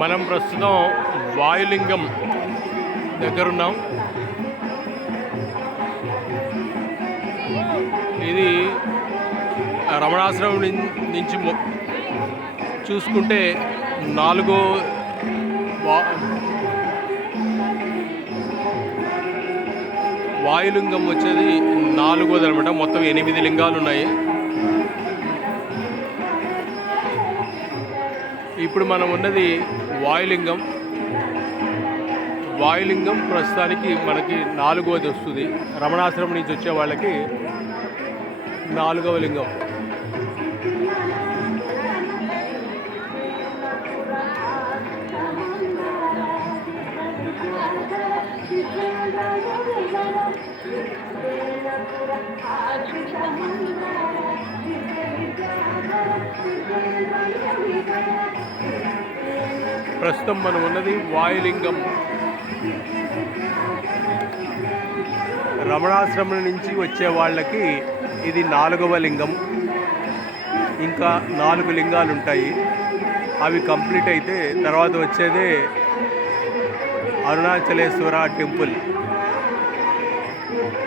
మనం ప్రస్తుతం వాయులింగం దగ్గరున్నాం. ఇది రమణాశ్రమం నుంచి చూసుకుంటే నాలుగో వాయులింగం వచ్చేది నాలుగోది అనమాట. మొత్తం 8 లింగాలు ఉన్నాయి. ఇప్పుడు మనం ఉన్నది వాయులింగం. వాయులింగం ప్రస్తుతానికి మనకి 4వది వస్తుంది. రమణాశ్రమం నుంచి వచ్చే వాళ్ళకి 4వ లింగం. ప్రస్తుతం మనం ఉన్నది వాయులింగం. రమణాశ్రమం నుంచి వచ్చే వాళ్ళకి ఇది 4వ లింగం. ఇంకా 4 లింగాలు ఉంటాయి. అవి కంప్లీట్ అయితే తర్వాత వచ్చేదే అరుణాచలేశ్వర టెంపుల్.